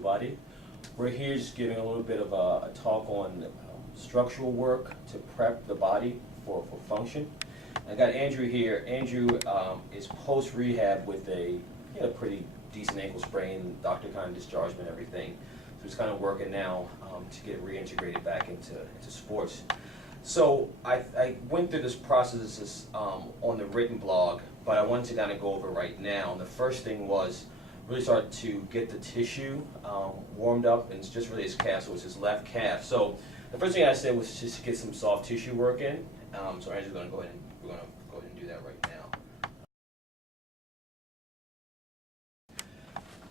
the body. We're here just giving a little bit of a talk on structural work to prep the body for function. I got Andrew here. Andrew is post-rehab with he had a pretty decent ankle sprain. The doctor kind of discharged him and everything. So he's kind of working now to get reintegrated back into sports. So I went through this process on the written blog, but I wanted to kind of go over right now. And the first thing was really start to get the tissue warmed up, and it's just really his calf, so it's his left calf. So the first thing I said was just to get some soft tissue work in. So Andrew's going to go ahead and do that right now.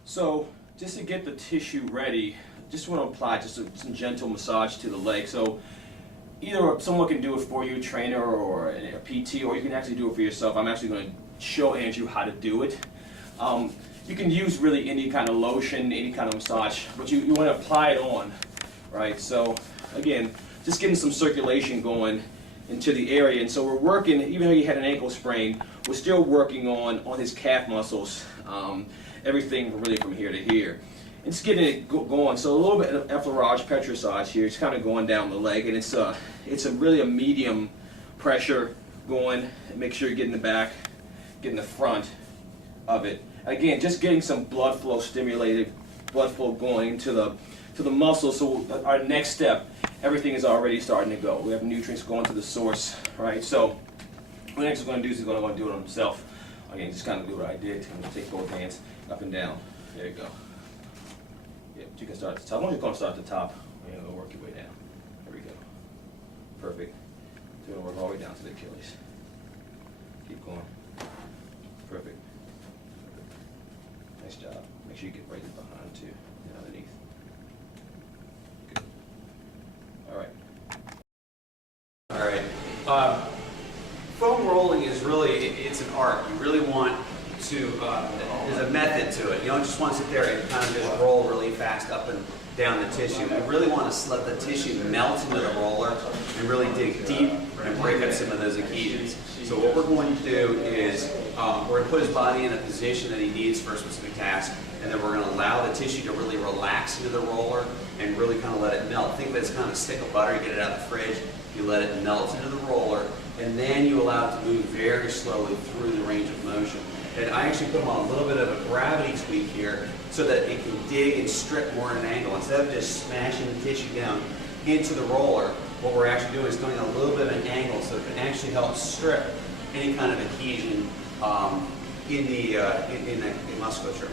So just to get the tissue ready, just want to apply just some gentle massage to the leg. So either someone can do it for you, a trainer or a PT, or you can actually do it for yourself. I'm actually going to show Andrew how to do it. You can use really any kind of lotion, any kind of massage, but you want to apply it on, right? So again, just getting some circulation going into the area. And so we're working, even though he had an ankle sprain, we're still working on his calf muscles, everything really from here to here. And just getting it going. So a little bit of effleurage petrissage here. It's kind of going down the leg, and it's a really a medium pressure going. Make sure you're getting the back, getting the front of it. Again, just getting some blood flow stimulated, blood flow going into the muscle. So our next step, everything is already starting to go. We have nutrients going to the source, right? So what next is going to do is he's going to do it on himself. Again, just kind of do what I did. I'm going to take both hands up and down. There you go. Yeah, you can start at the top. I'm just going to start at the top. You're going to work your way down. There we go. Perfect. So you're going to work all the way down to the Achilles. Keep going. Perfect. Nice job. Make sure you get right behind too, and underneath. Good. All right. All right. Foam rolling is really, it's an art. You really want to, there's a method to it. You don't just want to sit there and kind of just roll really fast up and down the tissue. You really want to let the tissue melt into the roller and really dig deep and break up some of those adhesions. So what we're going to do is we're going to put his body in a position that he needs for a specific task, and then we're going to allow the tissue to really relax into the roller and really kind of let it melt. Think of it as kind of a stick of butter. You get it out of the fridge, you let it melt into the roller, and then you allow it to move very slowly through the range of motion. And I actually put him on a little bit of a gravity tweak here so that it can dig and strip more at an angle. Instead of just smashing the tissue down into the roller, what we're actually doing is going a little bit of an angle so it can actually help strip any kind of adhesion in the musculature.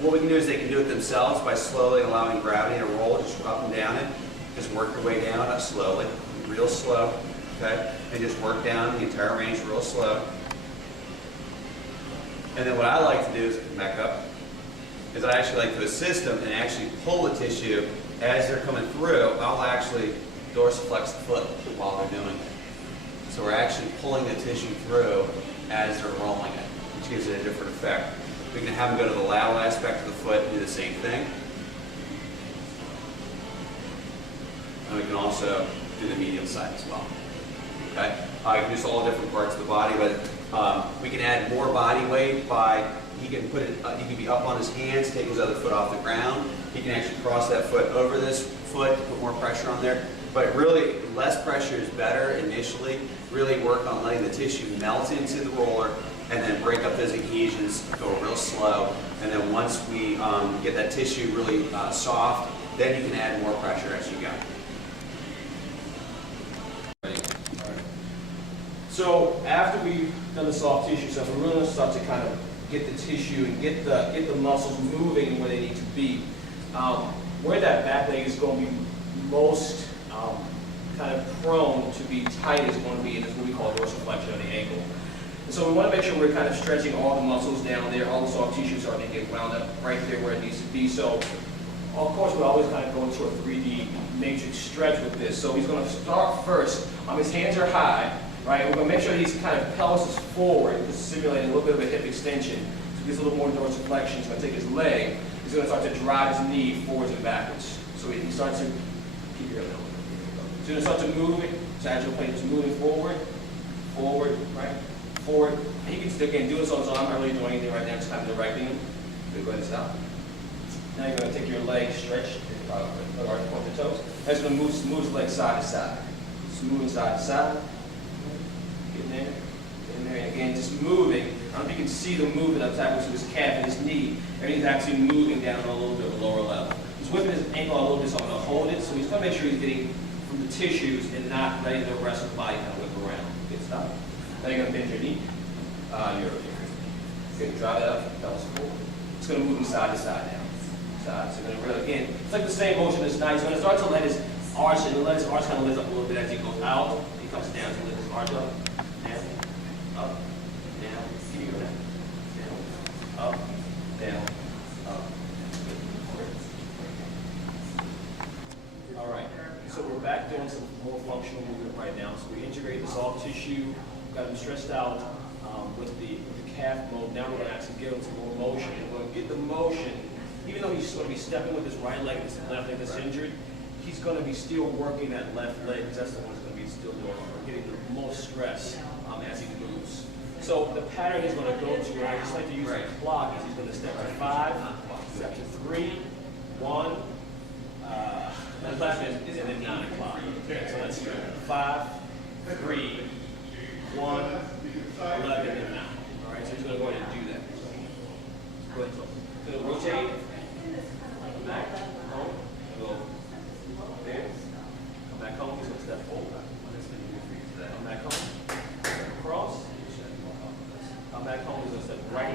What we can do is they can do it themselves by slowly allowing gravity to roll just up and down it. Just work your way down slowly, real slow, okay? And just work down the entire range real slow. And then what I like to do is come back up, is I actually like to assist them and actually pull the tissue as they're coming through. I'll actually dorsiflex the foot while they're doing it. So we're actually pulling the tissue through as they're rolling it, which gives it a different effect. We can have them go to the lateral aspect of the foot and do the same thing. And we can also do the medial side as well. Okay? You can do all different parts of the body, but we can add more body weight by, he can be up on his hands, take his other foot off the ground. He can actually cross that foot over this foot, put more pressure on there. But really, less pressure is better initially. Really work on letting the tissue melt into the roller and then break up those adhesions, go real slow. And then once we get that tissue really soft, then you can add more pressure as you go. So after we've done the soft tissue stuff, we're really going to start to kind of get the tissue and get the muscles moving where they need to be. Where that back leg is going to be most kind of prone to be tight is going to be in what we call dorsiflexion of the ankle. And so we want to make sure we're kind of stretching all the muscles down there, all the soft tissue starting to get wound up right there where it needs to be. So of course we always kind of go into a 3D matrix stretch with this. So he's going to start first. His hands are high. Right, we're going to make sure he's kind of pelvis is forward, simulating a little bit of a hip extension. So he gets a little more dorsiflexion. He's going to take his leg. He's going to start to drive his knee forwards and backwards. So he starts to keep your head over. So he's going to start to move it. Sagittal plane is moving forward, right, forward. And he can again do this on his arm. I'm not really doing anything right now. Just kind of directing him. So go ahead and stop. Now you're going to take your leg, stretch, right point the toes. Now it's going to move his leg side to side. Just moving side to side. Get there. And again, just moving. I don't know if you can see the movement up top of his calf and his knee. Everything's actually moving down on a little bit of a lower level. He's whipping his ankle a little bit, so I'm going to hold it. So he's going to make sure he's getting from the tissues and not letting the rest of the body kind of whip around. Good stuff. Now you're going to bend your knee. You're going to drive it up, pelvis forward. It's going to move him side to side now. Side. So you're going to really, again, it's like the same motion as now. He's going to start to let his arch, and let his arch kind of lift up a little bit as he goes out. He comes down, so lift his arch up. Down, up, down. Can you go down? Down, up, down, up. All right. So we're back doing some more functional movement right now. So we integrate the soft tissue, got him stretched out with the calf mode. Now we're going to actually give him some more motion. And we're going to get the motion, even though he's going to be stepping with his right leg, this left leg that's injured, he's going to be still working that left leg because that's the one that's going to be still doing, getting the most stress as he moves. So the pattern he's going to go to, and I just like to use a clock, is he's going to step to 5, step to 3, 1, and last is and then 9 o'clock. Okay, so let's do 5, 3, 1, 11, and 9. All right, so he's going to go ahead and do that. Go ahead. So he'll rotate, come back, home, go there, come back home, he's going to step forward. Come back home, step across, come back home, he's going to step right